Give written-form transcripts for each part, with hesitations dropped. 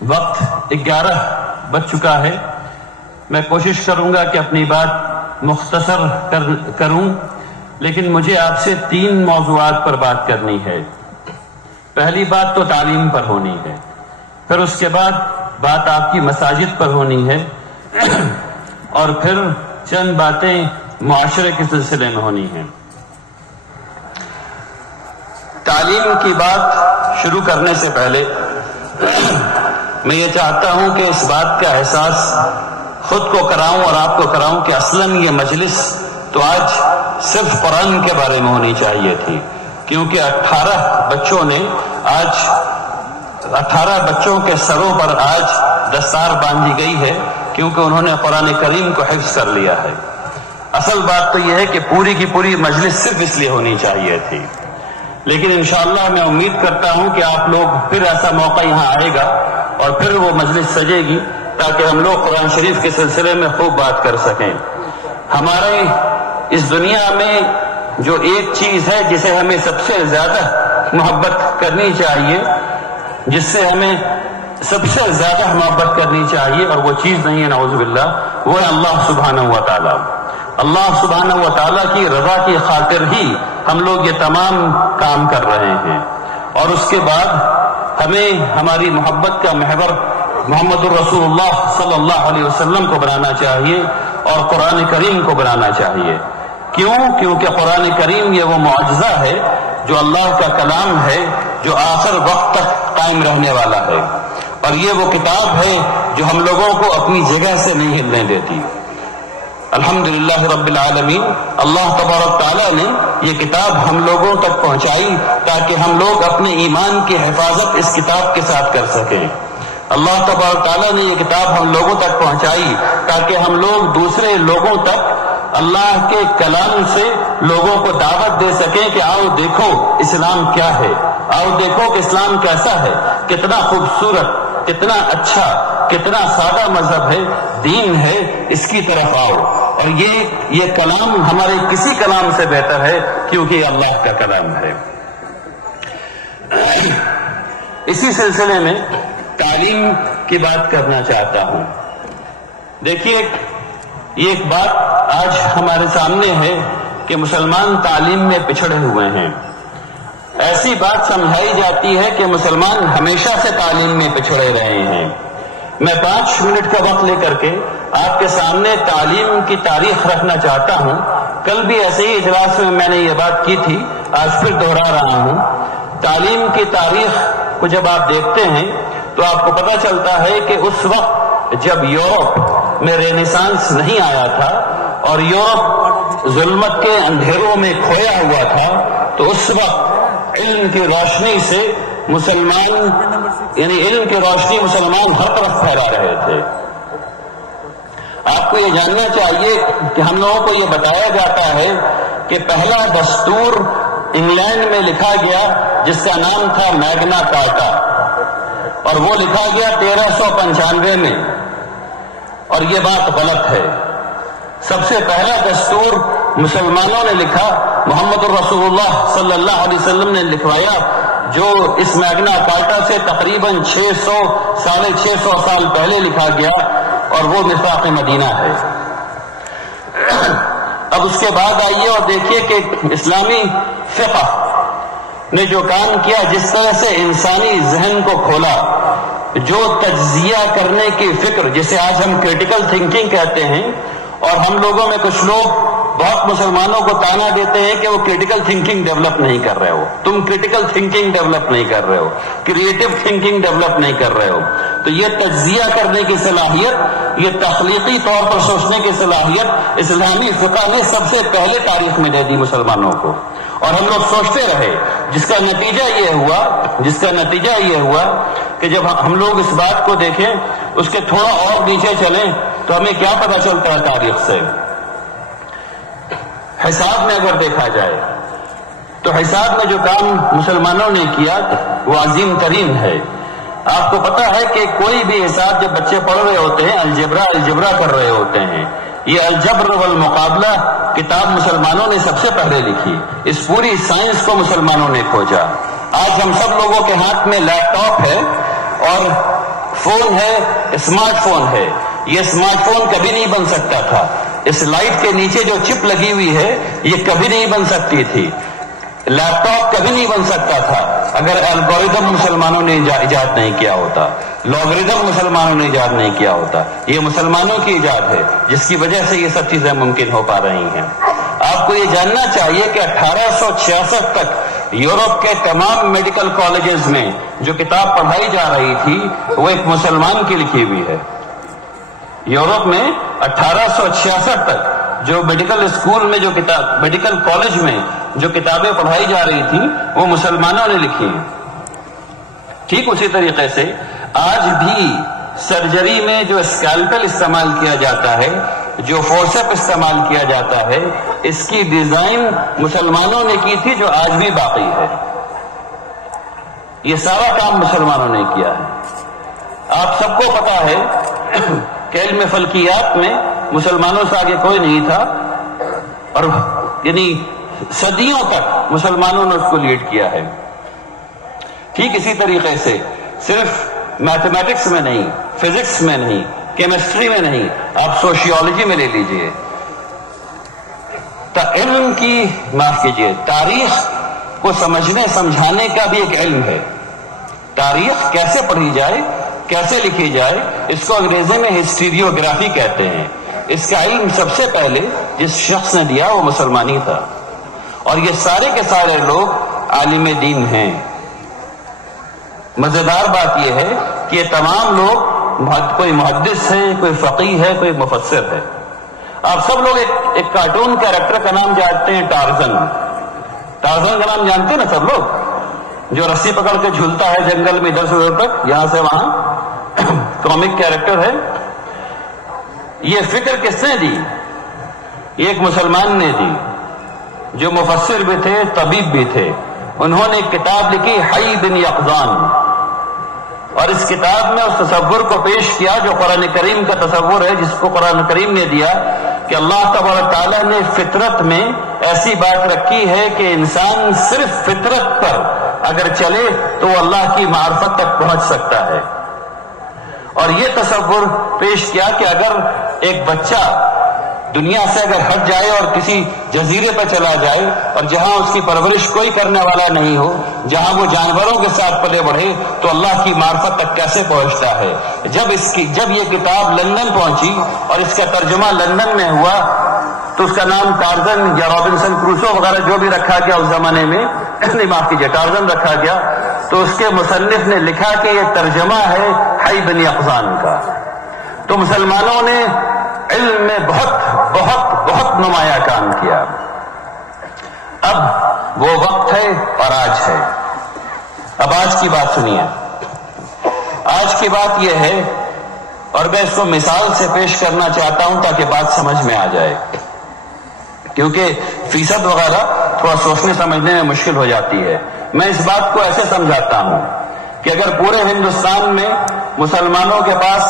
وقت 11 بج چکا ہے. میں کوشش کروں گا کہ اپنی بات مختصر کروں، لیکن مجھے آپ سے 3 موضوعات پر بات کرنی ہے. پہلی بات تو تعلیم پر ہونی ہے، پھر اس کے بعد بات آپ کی مساجد پر ہونی ہے، اور پھر چند باتیں معاشرے کے سلسلے میں ہونی ہیں. تعلیم کی بات شروع کرنے سے پہلے میں یہ چاہتا ہوں کہ اس بات کا احساس خود کو کراؤں اور آپ کو کراؤں کہ اصلاً یہ مجلس تو آج صرف قرآن کے بارے میں ہونی چاہیے تھی، کیونکہ 18 بچوں کے سروں پر آج دستار باندھی گئی ہے، کیونکہ انہوں نے قرآن کریم کو حفظ کر لیا ہے. اصل بات تو یہ ہے کہ پوری کی پوری مجلس صرف اس لیے ہونی چاہیے تھی. لیکن انشاءاللہ میں امید کرتا ہوں کہ آپ لوگ پھر ایسا موقع یہاں آئے گا اور پھر وہ مجلس سجے گی، تاکہ ہم لوگ قرآن شریف کے سلسلے میں خوب بات کر سکیں. ہمارے اس دنیا میں جو ایک چیز ہے جسے ہمیں سب سے زیادہ محبت کرنی چاہیے، جس سے ہمیں سب سے زیادہ محبت کرنی چاہیے، اور وہ چیز نہیں ہے نعوذ باللہ، وہ ہے اللہ سبحانہ و تعالی. اللہ سبحانہ و تعالیٰ کی رضا کی خاطر ہی ہم لوگ یہ تمام کام کر رہے ہیں. اور اس کے بعد ہمیں ہماری محبت کا محور محمد الرسول اللہ صلی اللہ علیہ وسلم کو بنانا چاہیے اور قرآن کریم کو بنانا چاہیے. کیوں؟ کیونکہ قرآن کریم یہ وہ معجزہ ہے جو اللہ کا کلام ہے، جو آخر وقت تک قائم رہنے والا ہے، اور یہ وہ کتاب ہے جو ہم لوگوں کو اپنی جگہ سے نہیں ہلنے دیتی. الحمدللہ رب العالمین، اللہ تبارک تعالیٰ نے یہ کتاب ہم لوگوں تک پہنچائی تاکہ ہم لوگ اپنے ایمان کی حفاظت اس کتاب کے ساتھ کر سکیں. اللہ تبارک تعالیٰ نے یہ کتاب ہم لوگوں تک پہنچائی تاکہ ہم لوگ دوسرے لوگوں تک اللہ کے کلام سے لوگوں کو دعوت دے سکیں کہ آؤ دیکھو اسلام کیا ہے، آؤ دیکھو کہ اسلام کیسا ہے، کتنا خوبصورت، کتنا اچھا، کتنا سادہ مذہب ہے، دین ہے، اس کی طرف آؤ. اور یہ کلام ہمارے کسی کلام سے بہتر ہے، کیونکہ یہ اللہ کا کلام ہے. اسی سلسلے میں تعلیم کی بات کرنا چاہتا ہوں. دیکھیے، یہ ایک بات آج ہمارے سامنے ہے کہ مسلمان تعلیم میں پچھڑے ہوئے ہیں. ایسی بات سمجھائی جاتی ہے کہ مسلمان ہمیشہ سے تعلیم میں پچھڑے رہے ہیں. میں 5 منٹ کا وقت لے کر کے آپ کے سامنے تعلیم کی تاریخ رکھنا چاہتا ہوں. کل بھی ایسے ہی اجلاس میں میں نے یہ بات کی تھی، آج پھر دہرا رہا ہوں. تعلیم کی تاریخ کو جب آپ دیکھتے ہیں تو آپ کو پتہ چلتا ہے کہ اس وقت جب یورپ میں رینیسانس نہیں آیا تھا اور یورپ ظلمت کے اندھیروں میں کھویا ہوا تھا، تو اس وقت علم کی روشنی سے علم کی روشنی مسلمان ہر طرف پھیلا رہے تھے. آپ کو یہ جاننا چاہیے کہ ہم لوگوں کو یہ بتایا جاتا ہے کہ پہلا دستور انگلینڈ میں لکھا گیا جس کا نام تھا میگنا کارٹا، اور وہ لکھا گیا 1395 میں، اور یہ بات غلط ہے. سب سے پہلا دستور مسلمانوں نے لکھا، محمد الرسول اللہ صلی اللہ علیہ وسلم نے لکھوایا، جو اس میگنا کارٹا سے تقریباً 600 سال پہلے لکھا گیا، اور وہ میثاق مدینہ ہے. اب اس کے بعد آئیے اور دیکھیے کہ اسلامی فقہ نے جو کام کیا، جس طرح سے انسانی ذہن کو کھولا، جو تجزیہ کرنے کی فکر جسے آج ہم کریٹیکل تھنکنگ کہتے ہیں، اور ہم لوگوں میں کچھ لوگ بہت مسلمانوں کو تانا دیتے ہیں کہ وہ کریٹیکل تھنکنگ ڈیولپ نہیں کر رہے ہو، تم کریٹیکل تھنکنگ ڈیولپ نہیں کر رہے ہو، کریٹو تھنکنگ ڈیولپ نہیں کر رہے ہو. تو یہ تجزیہ کرنے کی صلاحیت، یہ تخلیقی طور پر سوچنے کی صلاحیت اسلامی فقہ نے سب سے پہلے تاریخ میں دے دی مسلمانوں کو، اور ہم لوگ سوچتے رہے، جس کا نتیجہ یہ ہوا کہ جب ہم لوگ اس بات کو دیکھیں، اس کے تھوڑا اور نیچے چلیں تو ہمیں کیا پتہ چلتا ہے تاریخ سے. حساب میں اگر دیکھا جائے تو حساب میں جو کام مسلمانوں نے کیا وہ عظیم ترین ہے. آپ کو پتا ہے کہ کوئی بھی حساب جب بچے پڑھ رہے ہوتے ہیں الجبرا کر رہے ہوتے ہیں. یہ الجبر والمقابلہ کتاب مسلمانوں نے سب سے پہلے لکھی. اس پوری سائنس کو مسلمانوں نے کھوجا. آج ہم سب لوگوں کے ہاتھ میں لیپ ٹاپ ہے اور فون ہے اسمارٹ فون ہے. یہ اسمارٹ فون کبھی نہیں بن سکتا تھا. اس لائٹ کے نیچے جو چپ لگی ہوئی ہے یہ کبھی نہیں بن سکتی تھی. لیپ ٹاپ کبھی نہیں بن سکتا تھا اگر الگوریدم مسلمانوں نے ایجاد نہیں کیا ہوتا, لاگریدم مسلمانوں نے ایجاد نہیں کیا ہوتا. یہ مسلمانوں کی ایجاد ہے جس کی وجہ سے یہ سب چیزیں ممکن ہو پا رہی ہیں. آپ کو یہ جاننا چاہیے کہ 1866 تک یورپ کے تمام میڈیکل کالجز میں جو کتاب پڑھائی جا رہی تھی وہ ایک مسلمان کی لکھی ہوئی ہے. یورپ میں 1866 تک جو میڈیکل اسکول میں جو کتاب, میڈیکل کالج میں جو کتابیں پڑھائی جا رہی تھی وہ مسلمانوں نے لکھی ہیں. ٹھیک اسی طریقے سے آج بھی سرجری میں جو اسکیلپل استعمال کیا جاتا ہے, جو فورسپ استعمال کیا جاتا ہے, اس کی ڈیزائن مسلمانوں نے کی تھی جو آج بھی باقی ہے. یہ سارا کام مسلمانوں نے کیا ہے. آپ سب کو پتا ہے کہ علم فلکیات میں مسلمانوں سے آگے کوئی نہیں تھا اور یعنی صدیوں تک مسلمانوں نے اس کو لیڈ کیا ہے. ٹھیک اسی طریقے سے صرف میتھمیٹکس میں نہیں, فزکس میں نہیں, کیمسٹری میں نہیں, آپ سوشیولوجی میں لے لیجئے. علم کی معاف کیجئے تاریخ کو سمجھنے سمجھانے کا بھی ایک علم ہے. تاریخ کیسے پڑھی جائے, کیسے لکھی جائے, اس کو انگریزی میں ہسٹریوگرافی کہتے ہیں. اس کا علم سب سے پہلے جس شخص نے دیا وہ مسلمانی تھا, اور یہ سارے کے سارے لوگ عالم دین ہیں. مزیدار بات یہ ہے کہ یہ تمام لوگ کوئی محدث ہے, کوئی فقیہ ہے, کوئی مفسر ہے. آپ سب لوگ ایک کارٹون کیریکٹر کا نام جانتے ہیں, ٹارزن. ٹارزن کا نام جانتے ہیں نا سب لوگ, جو رسی پکڑ کے جھولتا ہے جنگل میں ادھر سے ادھر تک, یہاں سے وہاں. کامک کیریکٹر ہے. یہ فکر کس نے دی؟ یہ ایک مسلمان نے دی جو مفسر بھی تھے, طبیب بھی تھے. انہوں نے ایک کتاب لکھی حی بن یقظان, اور اس کتاب میں اس تصور کو پیش کیا جو قرآن کریم کا تصور ہے, جس کو قرآن کریم نے دیا کہ اللہ تبارک تعالیٰ نے فطرت میں ایسی بات رکھی ہے کہ انسان صرف فطرت پر اگر چلے تو وہ اللہ کی معرفت تک پہنچ سکتا ہے. اور یہ تصور پیش کیا کہ اگر ایک بچہ دنیا سے اگر ہٹ جائے اور کسی جزیرے پر چلا جائے اور جہاں اس کی پرورش کوئی کرنے والا نہیں ہو, جہاں وہ جانوروں کے ساتھ پلے بڑھے, تو اللہ کی معرفت تک کیسے پہنچتا ہے. جب یہ کتاب لندن پہنچی اور اس کا ترجمہ لندن میں ہوا تو اس کا نام ٹارزن یا رابنسن کروسو وغیرہ جو بھی رکھا گیا اس زمانے میں, نہیں معاف کیجیے ٹارزن رکھا گیا, تو اس کے مصنف نے لکھا کہ یہ ترجمہ ہے حی بن یقظان کا. تو مسلمانوں نے علم میں بہت بہت بہت نمایاں کام کیا. اب وہ وقت ہے اور آج ہے. اب آج کی بات سنیے. آج کی بات یہ ہے, اور میں اس کو مثال سے پیش کرنا چاہتا ہوں تاکہ بات سمجھ میں آ جائے, کیونکہ فیصد وغیرہ تھوڑا سوچنے سمجھنے میں مشکل ہو جاتی ہے. میں اس بات کو ایسے سمجھاتا ہوں کہ اگر پورے ہندوستان میں مسلمانوں کے پاس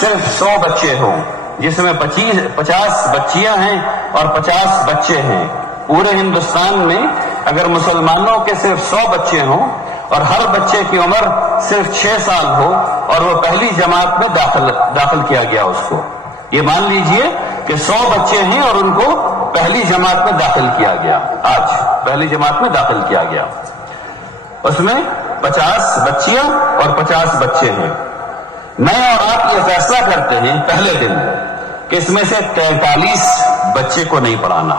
صرف 100 بچے ہوں, جس میں 50 بچیاں ہیں اور 50 بچے ہیں, پورے ہندوستان میں اگر مسلمانوں کے صرف 100 بچے ہوں اور ہر بچے کی عمر صرف 6 سال ہو اور وہ پہلی جماعت میں داخل کیا گیا اس کو, یہ مان لیجئے کہ 100 بچے ہیں اور ان کو پہلی جماعت میں داخل کیا گیا, آج پہلی جماعت میں داخل کیا گیا, اس میں 50 بچیاں اور 50 بچے ہیں. میں اور آپ یہ فیصلہ کرتے ہیں پہلے دن کہ اس میں سے 43 بچے کو نہیں پڑھانا.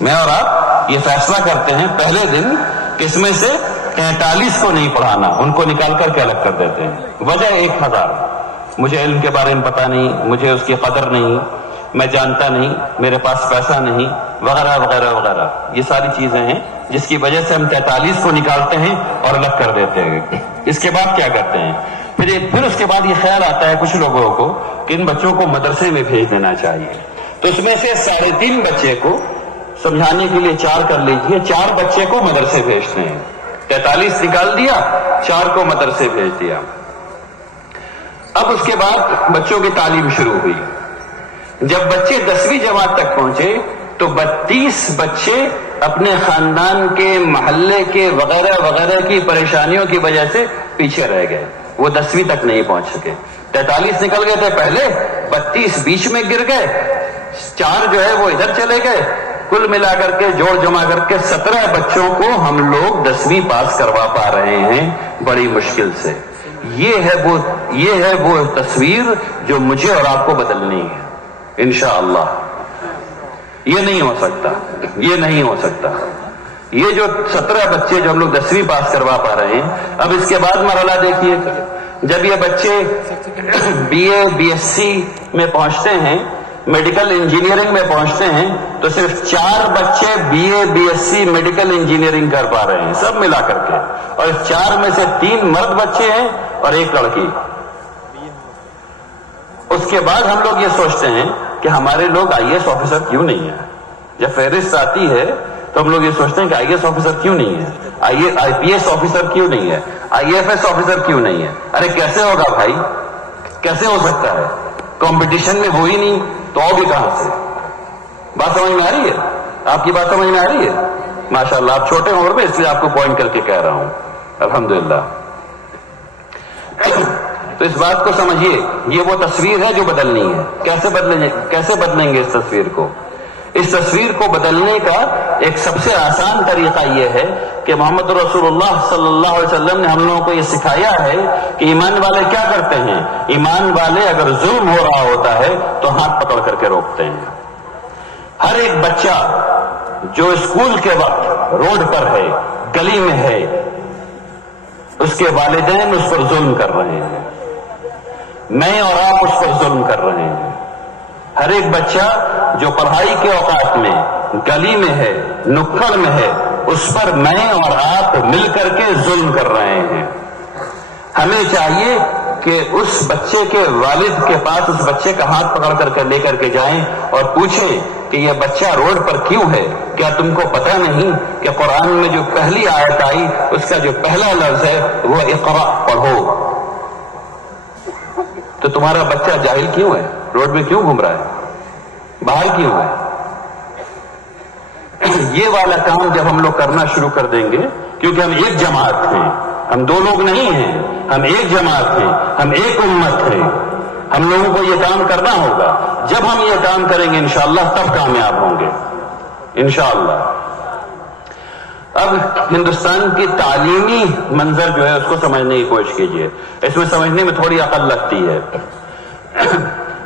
میں اور آپ یہ فیصلہ کرتے ہیں پہلے دن کہ اس میں سے 43 کو نہیں پڑھانا, ان کو نکال کر کے الگ کر دیتے ہیں. وجہ 1000, مجھے علم کے بارے میں پتہ نہیں, مجھے اس کی قدر نہیں, میں جانتا نہیں, میرے پاس پیسہ نہیں, وغیرہ وغیرہ وغیرہ. یہ ساری چیزیں ہیں جس کی وجہ سے ہم 43 کو نکالتے ہیں اور الگ کر دیتے ہیں. اس کے بعد کیا کرتے ہیں, پھر اس کے بعد یہ خیال آتا ہے کچھ لوگوں کو کہ ان بچوں کو مدرسے میں بھیج دینا چاہیے. تو اس میں سے 3.5 بچے کو سمجھانے کے لیے 4 کر لیجیے, 4 بچے کو مدرسے بھیجتے ہیں. 43 نکال دیا, 4 کو مدرسے بھیج دیا. اب اس کے بعد بچوں کی تعلیم شروع ہوئی. جب بچے 10ویں جماعت تک پہنچے تو 32 بچے اپنے خاندان کے, محلے کے وغیرہ وغیرہ کی پریشانیوں کی وجہ سے پیچھے رہ گئے. وہ 10ویں تک نہیں پہنچ سکے. 43 نکل گئے تھے پہلے, 32 بیچ میں گر گئے, 4 جو ہے وہ ادھر چلے گئے. کل ملا کر کے جوڑ جمع کر کے 17 بچوں کو ہم لوگ 10ویں پاس کروا پا رہے ہیں بڑی مشکل سے. یہ ہے وہ تصویر جو مجھے اور آپ کو بدلنی ہے انشاءاللہ. یہ نہیں ہو سکتا, یہ نہیں ہو سکتا. یہ جو 17 بچے جو ہم لوگ 10ویں پاس کروا پا رہے ہیں, اب اس کے بعد مرحلہ دیکھیے. جب یہ بچے BA BSc میں پہنچتے ہیں, میڈیکل انجینئرنگ میں پہنچتے ہیں, تو صرف 4 بچے BA BSc میڈیکل انجینئرنگ کر پا رہے ہیں سب ملا کر کے, اور اس 4 میں سے 3 مرد بچے ہیں اور 1 لڑکی. اس کے بعد ہم لوگ یہ سوچتے ہیں کہ ہمارے لوگ IAS آفیسر کیوں نہیں ہیں. جب فہرست آتی ہے تو ہم لوگ یہ سوچتے ہیں کہ IAS آفیسر کیوں نہیں ہے, IPS آفیسر کیوں نہیں ہے, IFS آفیسر کیوں نہیں ہے. ارے کیسے ہوگا بھائی, کیسے ہو سکتا ہے؟ کمپٹیشن میں وہی نہیں تو اور بھی کہاں سے؟ بات سمجھ میں آ رہی ہے؟ آپ کی بات سمجھ میں آ رہی ہے؟ ماشاءاللہ, آپ چھوٹے عمر میں, اس لیے آپ کو پوائنٹ کر کے کہہ رہا ہوں. الحمدللہ. تو اس بات کو سمجھیے, یہ وہ تصویر ہے جو بدلنی ہے. کیسے بدلیں گے اس تصویر کو؟ اس تصویر کو بدلنے کا ایک سب سے آسان طریقہ یہ ہے کہ محمد رسول اللہ صلی اللہ علیہ وسلم نے ہم لوگوں کو یہ سکھایا ہے کہ ایمان والے کیا کرتے ہیں. ایمان والے اگر ظلم ہو رہا ہوتا ہے تو ہاتھ پکڑ کر کے روکتے ہیں. ہر ایک بچہ جو اسکول کے وقت روڈ پر ہے, گلی میں ہے, اس کے والدین اس پر ظلم کر رہے ہیں, میں اور آپ اس پر ظلم کر رہے ہیں. ہر ایک بچہ جو پڑھائی کے اوقات میں گلی میں ہے, نکڑ میں ہے, اس پر میں اور آپ مل کر کے ظلم کر رہے ہیں. ہمیں چاہیے کہ اس بچے کے والد کے پاس اس بچے کا ہاتھ پکڑ کر کے لے کر کے جائیں اور پوچھیں کہ یہ بچہ روڈ پر کیوں ہے. کیا تم کو پتہ نہیں کہ قرآن میں جو پہلی آیت آئی اس کا جو پہلا لفظ ہے وہ اقرا, پڑھو. تو تمہارا بچہ جاہل کیوں ہے؟ روڈ میں کیوں گھوم رہا ہے؟ باہر کیوں ہے؟ یہ والا کام جب ہم لوگ کرنا شروع کر دیں گے, کیونکہ ہم ایک جماعت ہیں, ہم 2 لوگ نہیں ہیں, ہم ایک جماعت ہیں, ہم ایک امت ہیں. ہم لوگوں کو یہ کام کرنا ہوگا. جب ہم یہ کام کریں گے انشاءاللہ تب کامیاب ہوں گے انشاءاللہ. اب ہندوستان کی تعلیمی منظر جو ہے اس کو سمجھنے کی کوشش کیجیے. اس میں سمجھنے میں تھوڑی عقل لگتی ہے.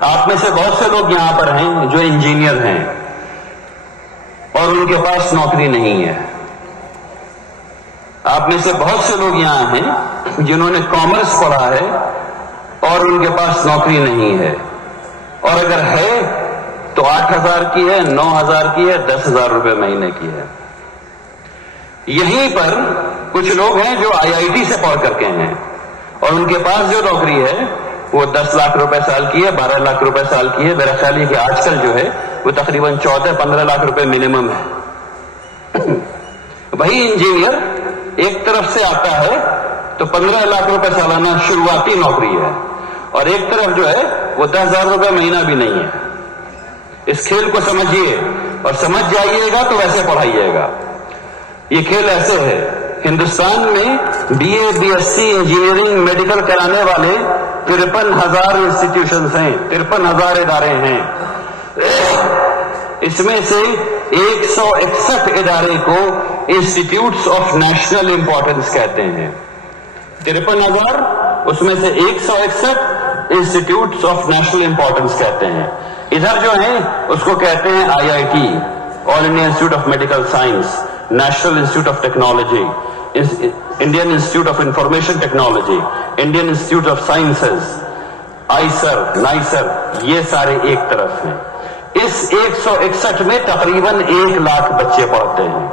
آپ میں سے بہت سے لوگ یہاں پر ہیں جو انجینئر ہیں اور ان کے پاس نوکری نہیں ہے. آپ میں سے بہت سے لوگ یہاں ہیں جنہوں نے کامرس پڑھا ہے اور ان کے پاس نوکری نہیں ہے, اور اگر ہے تو 8,000 کی ہے, 9,000 کی ہے, 10,000 روپے مہینے کی ہے. یہیں پر کچھ لوگ ہیں جو IIT سے پڑھ کر کے ہیں اور ان کے پاس جو نوکری ہے وہ 10 لاکھ روپے سال کی ہے, 12 لاکھ روپے سال کی ہے. میرا خیال ہے کہ آج کل جو ہے وہ تقریباً 14-15 لاکھ روپے منیمم ہے. وہی انجینئر ایک طرف سے آتا ہے تو 15 لاکھ روپے سالانہ شروعاتی نوکری ہے, اور ایک طرف جو ہے وہ 10,000 روپے مہینہ بھی نہیں ہے. اس کھیل کو سمجھیے اور سمجھ جائیے گا تو ویسے پڑھائیے گا. یہ کھیل ایسے ہے. ہندوستان میں BA BSc انجینئرنگ میڈیکل کرانے والے 53,000 انسٹیٹیوشنز ہیں, 53,000 ادارے ہیں. اس میں سے 161 ادارے کو انسٹیٹیوٹس آف نیشنل امپورٹنس کہتے ہیں. 53,000 اس میں سے 161 انسٹیٹیوٹس آف نیشنل امپورٹنس کہتے ہیں. ادھر جو ہیں اس کو کہتے ہیں IIT, all India institute of medical science, national institute of technology, Indian institute of information technology, Indian institute of sciences, IISER, NISER, یہ سارے ایک طرف ہیں. اس 161 میں تقریباً 1 لاکھ بچے پڑھتے ہیں.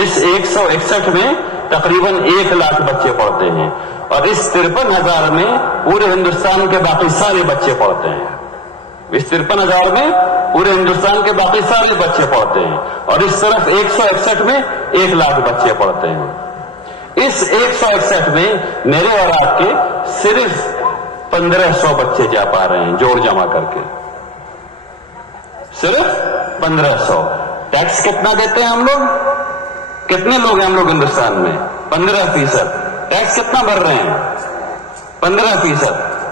اس 161 میں تقریباً 1 لاکھ بچے پڑھتے ہیں, اور اس 53,000 میں پورے ہندوستان کے باقی سارے بچے پڑھتے ہیں. اس 53,000 میں پورے ہندوستان کے باقی سارے بچے پڑھتے ہیں, اور اس طرف 161 میں 1 لاکھ بچے پڑھتے ہیں. اس 161 میں میرے اور آپ کے صرف 1,500 بچے جا پا رہے ہیں جوڑ جمع کر کے, صرف 1,500. ٹیکس کتنا دیتے ہیں ہم لوگ؟ کتنے لوگ ہیں ہم لوگ ہندوستان میں؟ 15%. ٹیکس کتنا بھر رہے ہیں؟ 15%,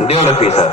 1.5%।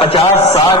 50, 60,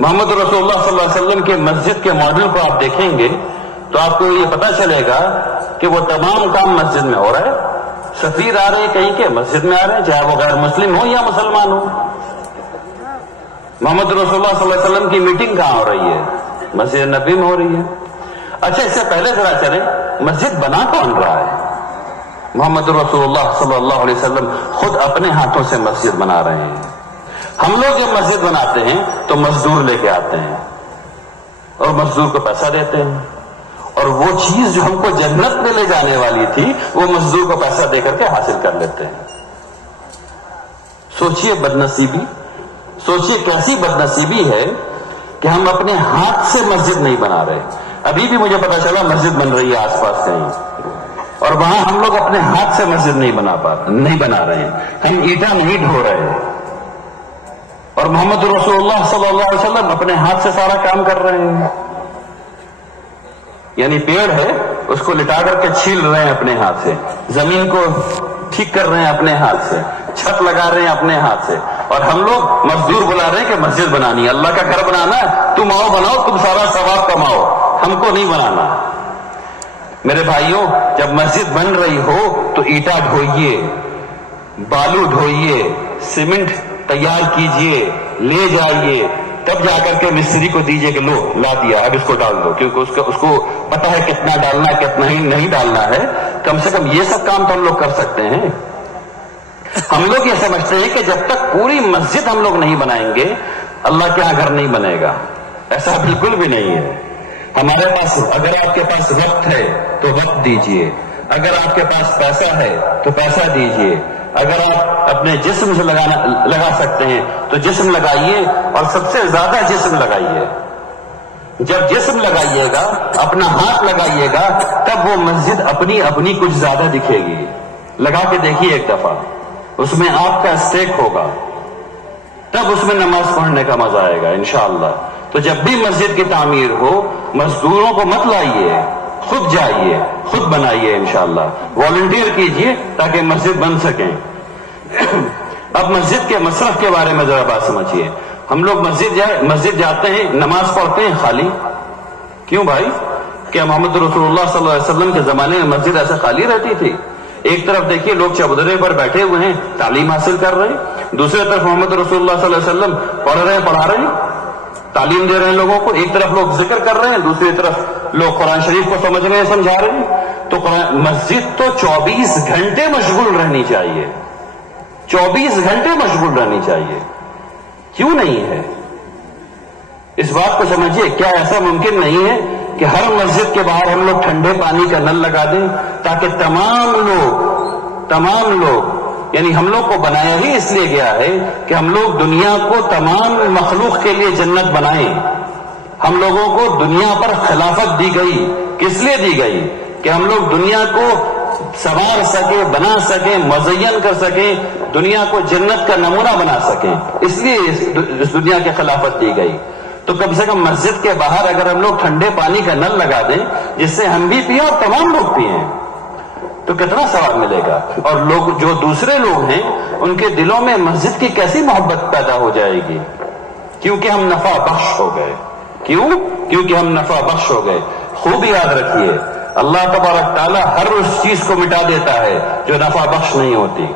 محمد رسول اللہ صلی اللہ علیہ وسلم کے مسجد کے ماڈل کو آپ دیکھیں گے تو آپ کو یہ پتا چلے گا کہ وہ تمام کام مسجد میں ہو رہا ہے. سفیر آ رہے ہیں کہیں کے مسجد میں آ رہے ہیں، چاہے وہ غیر مسلم ہو یا مسلمان ہو. محمد رسول اللہ صلی اللہ علیہ وسلم کی میٹنگ کہاں ہو رہی ہے؟ مسجد نبی میں ہو رہی ہے. اچھا، اس سے پہلے ذرا چلیں، مسجد بنا کون رہا ہے؟ محمد رسول اللہ صلی اللہ علیہ وسلم خود اپنے ہاتھوں سے مسجد بنا رہے ہیں. ہم لوگ جب مسجد بناتے ہیں تو مزدور لے کے آتے ہیں اور مزدور کو پیسہ دیتے ہیں، اور وہ چیز جو ہم کو جنت میں لے جانے والی تھی وہ مزدور کو پیسہ دے کر کے حاصل کر لیتے ہیں. سوچئے بدنصیبی، سوچئے کیسی بدنصیبی ہے کہ ہم اپنے ہاتھ سے مسجد نہیں بنا رہے. ابھی بھی مجھے پتا چلا مسجد بن رہی ہے آس پاس کہیں، اور وہاں ہم لوگ اپنے ہاتھ سے مسجد نہیں بنا رہے ہیں، ہم اینٹیں نہیں ڈھو رہے ہیں. اور محمد رسول اللہ صلی اللہ علیہ وسلم اپنے ہاتھ سے سارا کام کر رہے ہیں. یعنی پیڑ ہے اس کو لٹا کر کے چھیل رہے ہیں اپنے ہاتھ سے، زمین کو ٹھیک کر رہے ہیں اپنے ہاتھ سے، چھت لگا رہے ہیں اپنے ہاتھ سے، اور ہم لوگ مزدور بلا رہے ہیں کہ مسجد بنانی ہے، اللہ کا گھر بنانا ہے، تم آؤ بناؤ، تم سارا ثواب کماؤ، ہم کو نہیں بنانا. میرے بھائیوں، جب مسجد بن رہی ہو تو اینٹا ڈھوئیے، بالو ڈھوئیے، سیمنٹ تیار کیجئے، لے جائیے، تب جا کر کے مستری کو دیجئے کہ لو لا دیا، اب اس کو ڈال دو، کیونکہ اس کو پتا ہے کتنا ڈالنا کتنا ہی نہیں ڈالنا ہے. کم سے کم یہ سب کام تو ہم لوگ کر سکتے ہیں. ہم لوگ یہ سمجھتے ہیں کہ جب تک پوری مسجد ہم لوگ نہیں بنائیں گے اللہ کے یہاں گھر نہیں بنے گا. ایسا بالکل بھی نہیں ہے. ہمارے پاس، اگر آپ کے پاس وقت ہے تو وقت دیجئے، اگر آپ کے پاس پیسہ ہے تو پیسہ دیجئے، اگر آپ اپنے جسم سے لگا سکتے ہیں تو جسم لگائیے، اور سب سے زیادہ جسم لگائیے. جب جسم لگائیے گا، اپنا ہاتھ لگائیے گا، تب وہ مسجد اپنی کچھ زیادہ دکھے گی. لگا کے دیکھیے ایک دفعہ، اس میں آپ کا اسٹیک ہوگا، تب اس میں نماز پڑھنے کا مزہ آئے گا انشاءاللہ. تو جب بھی مسجد کی تعمیر ہو، مزدوروں کو مت لائیے، خود جائیے، خود بنائیے انشاءاللہ، والنٹیئر کیجئے تاکہ مسجد بن سکیں. اب مسجد کے مصرف کے بارے میں ذرا بات سمجھیے. ہم لوگ مسجد جاتے ہیں، نماز پڑھتے ہیں خالی. کیوں بھائی؟ کیا محمد رسول اللہ صلی اللہ علیہ وسلم کے زمانے میں مسجد ایسے خالی رہتی تھی؟ ایک طرف دیکھیے لوگ چبوترے پر بیٹھے ہوئے ہیں، تعلیم حاصل کر رہے ہیں، دوسری طرف محمد رسول اللہ صلی اللہ علیہ وسلم پڑھ رہے ہیں، پڑھا رہے ہیں، تعلیم دے رہے ہیں لوگوں کو. ایک طرف لوگ ذکر کر رہے ہیں، دوسری طرف لوگ قرآن شریف کو سمجھ رہے ہیں، سمجھا رہے ہیں. تو مسجد تو 24 گھنٹے مشغول رہنی چاہیے، 24 گھنٹے مشغول رہنی چاہیے. کیوں نہیں ہے؟ اس بات کو سمجھیے. کیا ایسا ممکن نہیں ہے کہ ہر مسجد کے باہر ہم لوگ ٹھنڈے پانی کا نل لگا دیں تاکہ تمام لوگ یعنی ہم لوگ کو بنایا ہی اس لیے گیا ہے کہ ہم لوگ دنیا کو تمام مخلوق کے لیے جنت بنائیں. ہم لوگوں کو دنیا پر خلافت دی گئی. کس لیے دی گئی؟ کہ ہم لوگ دنیا کو سنوار سکیں، بنا سکیں، مزین کر سکیں، دنیا کو جنت کا نمونہ بنا سکیں. اس لیے اس دنیا کی خلافت دی گئی. تو کم سے کم مسجد کے باہر اگر ہم لوگ ٹھنڈے پانی کا نل لگا دیں جس سے ہم بھی پیئیں اور تمام لوگ پیئیں تو کتنا ثواب ملے گا. اور لوگ جو دوسرے لوگ ہیں ان کے دلوں میں مسجد کی کیسی محبت پیدا ہو جائے گی، کیونکہ ہم نفع بخش ہو گئے. کیونکہ ہم نفع بخش ہو گئے. خوب یاد رکھیے، اللہ تبارک تعالیٰ ہر اس چیز کو مٹا دیتا ہے جو نفع بخش نہیں ہوتی.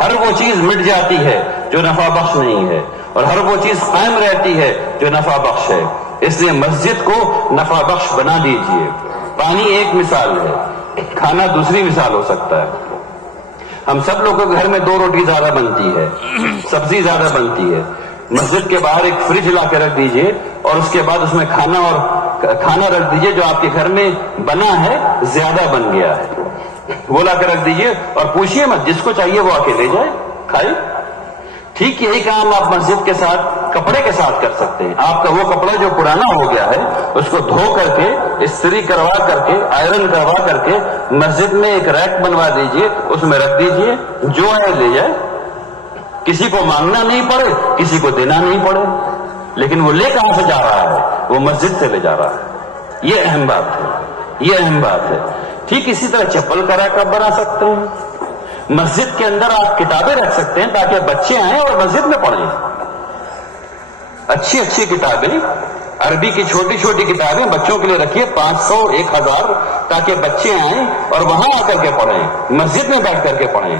ہر وہ چیز مٹ جاتی ہے جو نفع بخش نہیں ہے، اور ہر وہ چیز قائم رہتی ہے جو نفع بخش ہے. اس لیے مسجد کو نفع بخش بنا دیجئے. پانی ایک مثال ہے، کھانا دوسری مثال ہو سکتا ہے. ہم سب لوگوں کے گھر میں 2 روٹی زیادہ بنتی ہے، سبزی زیادہ بنتی ہے. مسجد کے باہر ایک فریج لا کے رکھ دیجئے اور اس کے بعد اس میں کھانا رکھ دیجئے جو آپ کے گھر میں بنا ہے زیادہ بن گیا ہے، وہ لا کے رکھ دیجئے اور پوچھئے مت، جس کو چاہیے وہ آ کے لے جائے کھائے. ٹھیک یہی کام آپ مسجد کے ساتھ کپڑے کے ساتھ کر سکتے ہیں. آپ کا وہ کپڑا جو پرانا ہو گیا ہے اس کو دھو کر کے، استری کروا کر کے، آئرن کروا کر کے مسجد میں ایک ریک بنوا دیجئے، اس میں رکھ دیجئے، جو ہے لے جائے. کسی کو مانگنا نہیں پڑے، کسی کو دینا نہیں پڑے. لیکن وہ لے کہاں سے جا رہا ہے؟ وہ مسجد سے لے جا رہا ہے. یہ اہم بات ہے. ٹھیک اسی طرح چپل کا ریک آپ بنا سکتے ہیں. مسجد کے اندر آپ کتابیں رکھ سکتے ہیں تاکہ بچے آئیں اور مسجد میں پڑھیں. اچھی اچھی کتابیں، عربی کی چھوٹی چھوٹی کتابیں بچوں کے لیے رکھیے، 500 1000، تاکہ بچے آئیں اور وہاں آ کر کے پڑھیں، مسجد میں بیٹھ کر کے پڑھیں۔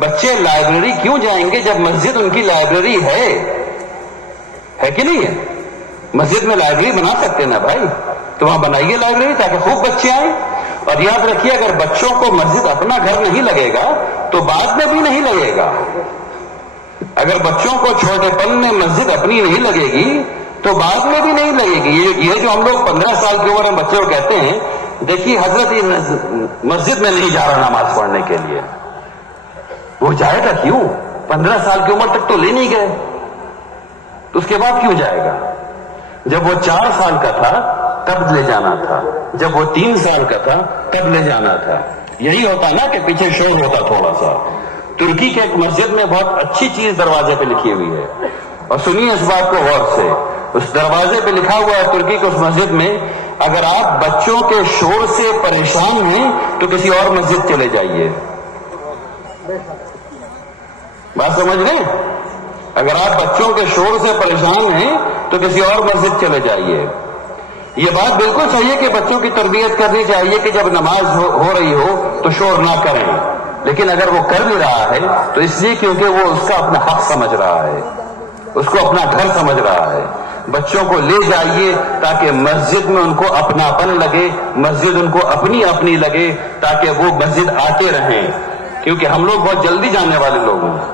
بچے لائبریری کیوں جائیں گے جب مسجد ان کی لائبریری ہے کہ نہیں ہے؟ مسجد میں لائبریری بنا سکتے ہیں نا بھائی، تو وہاں بنائیے لائبریری تاکہ خوب بچے آئیں۔ اور یاد رکھیے اگر بچوں کو مسجد اپنا گھر نہیں لگے گا تو بعد میں بھی نہیں لگے گا۔ اگر بچوں کو چھوٹے پن میں مسجد اپنی نہیں لگے گی تو بعد میں بھی نہیں لگے گی۔ یہ جو ہم لوگ 15 سال کی عمر میں بچوں کو کہتے ہیں، دیکھیے حضرت مسجد میں نہیں جا رہا نماز پڑھنے کے لیے، وہ جائے گا کیوں؟ 15 سال کی عمر تک تو لے نہیں گئے، تو اس کے بعد کیوں جائے گا؟ جب وہ 4 سال کا تھا تب لے جانا تھا، جب وہ 3 سال کا تھا تب لے جانا تھا۔ یہی ہوتا نا کہ پیچھے شور ہوتا تھوڑا سا۔ ترکی کے ایک مسجد میں بہت اچھی چیز دروازے پہ لکھی ہوئی ہے، اور سنیے اس بات کو غور سے۔ اس دروازے پہ لکھا ہوا ہے ترکی کے اس مسجد میں، اگر آپ بچوں کے شور سے پریشان ہیں تو کسی اور مسجد چلے جائیے۔ بات سمجھ رہے ہیں؟ اگر آپ بچوں کے شور سے پریشان ہیں تو کسی اور مسجد چلے جائیے۔ یہ بات بالکل صحیح ہے کہ بچوں کی تربیت کرنی چاہیے کہ جب نماز ہو رہی ہو تو شور نہ کریں، لیکن اگر وہ کر بھی رہا ہے تو اس لیے کیونکہ وہ اس کا اپنا حق سمجھ رہا ہے، اس کو اپنا گھر سمجھ رہا ہے۔ بچوں کو لے جائیے تاکہ مسجد میں ان کو اپناپن لگے، مسجد ان کو اپنی لگے، تاکہ وہ مسجد آتے رہیں، کیونکہ ہم لوگ بہت جلدی جانے والے لوگ ہیں،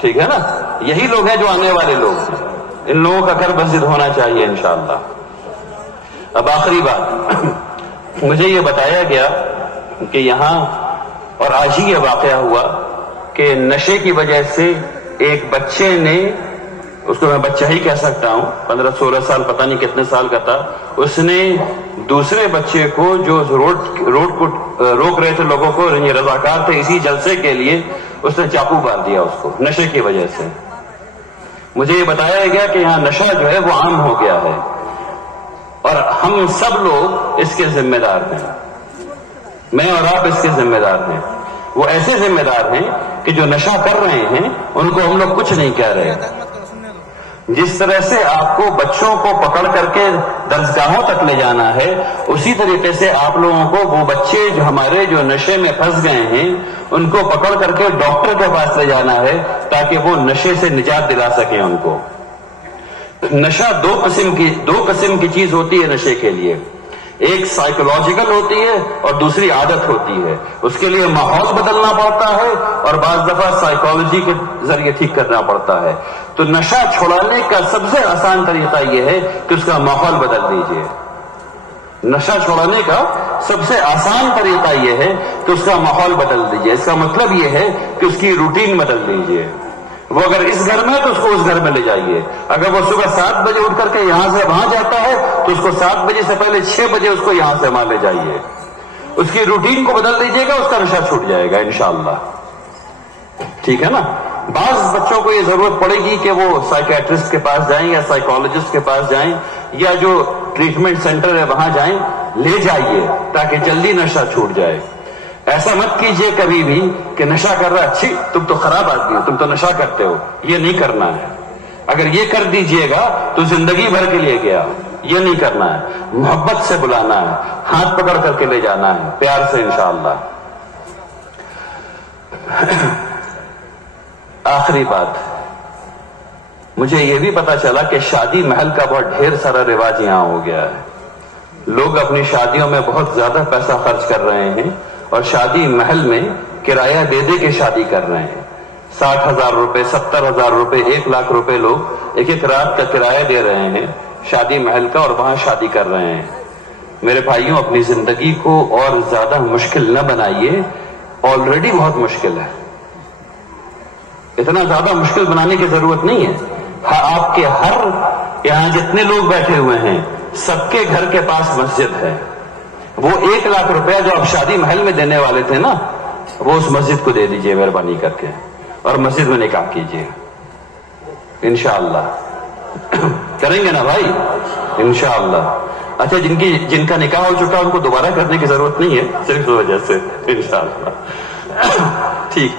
ٹھیک ہے نا؟ یہی لوگ ہیں جو آنے والے لوگ ہیں، ان لوگوں کا گھر مسجد ہونا چاہیے انشاءاللہ۔ اب آخری بات، مجھے یہ بتایا گیا کہ یہاں، اور آج ہی یہ واقعہ ہوا کہ نشے کی وجہ سے ایک بچے نے، اس کو میں بچہ ہی کہہ سکتا ہوں، 15-16 سال پتہ نہیں کتنے سال کا تھا، اس نے دوسرے بچے کو جو روڈ کو روک رہے تھے لوگوں کو، یہ رضاکار تھے اسی جلسے کے لیے، اس نے چاقو مار دیا اس کو نشے کی وجہ سے۔ مجھے یہ بتایا گیا کہ یہاں نشہ جو ہے وہ عام ہو گیا ہے، اور ہم سب لوگ اس کے ذمہ دار ہیں، میں اور آپ اس کے ذمہ دار ہیں۔ وہ ایسے ذمہ دار ہیں کہ جو نشہ کر رہے ہیں ان کو ہم لوگ کچھ نہیں کہہ رہے۔ جس طرح سے آپ کو بچوں کو پکڑ کر کے درسگاہوں تک لے جانا ہے، اسی طریقے سے آپ لوگوں کو وہ بچے جو ہمارے جو نشے میں پھنس گئے ہیں ان کو پکڑ کر کے ڈاکٹر کے پاس لے جانا ہے تاکہ وہ نشے سے نجات دلا سکیں ان کو۔ نشہ دو قسم کی چیز ہوتی ہے نشے کے لیے، ایک سائیکولوجیکل ہوتی ہے اور دوسری عادت ہوتی ہے۔ اس کے لیے ماحول بدلنا پڑتا ہے اور بعض دفعہ سائیکولوجی کے ذریعے ٹھیک کرنا پڑتا ہے۔ تو نشہ چھڑانے کا سب سے آسان طریقہ یہ ہے کہ اس کا ماحول بدل دیجئے۔ نشہ چھڑانے کا سب سے آسان طریقہ یہ ہے کہ اس کا ماحول بدل دیجئے۔ اس کا مطلب یہ ہے کہ اس کی روٹین بدل دیجئے۔ وہ اگر اس گھر میں ہے تو اس کو اس گھر میں لے جائیے۔ اگر وہ صبح 7 بجے اٹھ کر کے یہاں سے وہاں جاتا ہے تو اس کو 7 بجے سے پہلے 6 بجے اس کو یہاں سے وہاں لے جائیے۔ اس کی روٹین کو بدل دیجیے گا، اس کا نشہ چھوٹ جائے گا انشاءاللہ، ٹھیک ہے نا؟ بعض بچوں کو یہ ضرورت پڑے گی کہ وہ سائیکیٹرسٹ کے پاس جائیں یا سائیکالوجسٹ کے پاس جائیں یا جو ٹریٹمنٹ سینٹر ہے وہاں جائیں، لے جائیے تاکہ جلدی نشہ چھوٹ جائے۔ ایسا مت کیجئے کبھی بھی کہ نشہ کر رہا ہے، اچھی تم تو خراب آدمی ہو، تم تو نشہ کرتے ہو، یہ نہیں کرنا ہے۔ اگر یہ کر دیجئے گا تو زندگی بھر کے لیے گیا، یہ نہیں کرنا ہے۔ محبت سے بلانا ہے، ہاتھ پکڑ کر کے لے جانا ہے، پیار سے انشاءاللہ۔ آخری بات، مجھے یہ بھی پتا چلا کہ شادی محل کا بہت ڈھیر سارا رواج یہاں ہو گیا ہے۔ لوگ اپنی شادیوں میں بہت زیادہ پیسہ خرچ کر رہے ہیں اور شادی محل میں کرایہ دے دے کے شادی کر رہے ہیں۔ 60,000 روپے، 70,000 روپے، 1 لاکھ روپے لوگ ایک رات کا کرایہ دے رہے ہیں شادی محل کا اور وہاں شادی کر رہے ہیں۔ میرے بھائیوں، اپنی زندگی کو اور زیادہ مشکل نہ بنائیے، آلریڈی بہت مشکل ہے، اتنا زیادہ مشکل بنانے کی ضرورت نہیں ہے۔ آپ کے ہر یہاں جتنے لوگ بیٹھے ہوئے ہیں سب کے گھر کے پاس مسجد ہے۔ وہ 1 لاکھ روپیہ جو آپ شادی محل میں دینے والے تھے نا، وہ اس مسجد کو دے دیجئے مہربانی کر کے، اور مسجد میں نکاح کیجئے انشاءاللہ۔ کریں گے نا بھائی؟ انشاءاللہ۔ اچھا، جن کا نکاح ہو چکا ان کو دوبارہ کرنے کی ضرورت نہیں ہے، صرف وجہ سے انشاءاللہ۔ ٹھیک،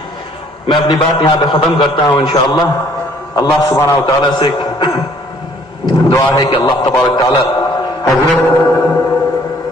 میں اپنی بات یہاں پہ ختم کرتا ہوں انشاءاللہ۔ اللہ سبحانہ و تعالیٰ سے دعا ہے کہ اللہ تبارک تعالیٰ حضرت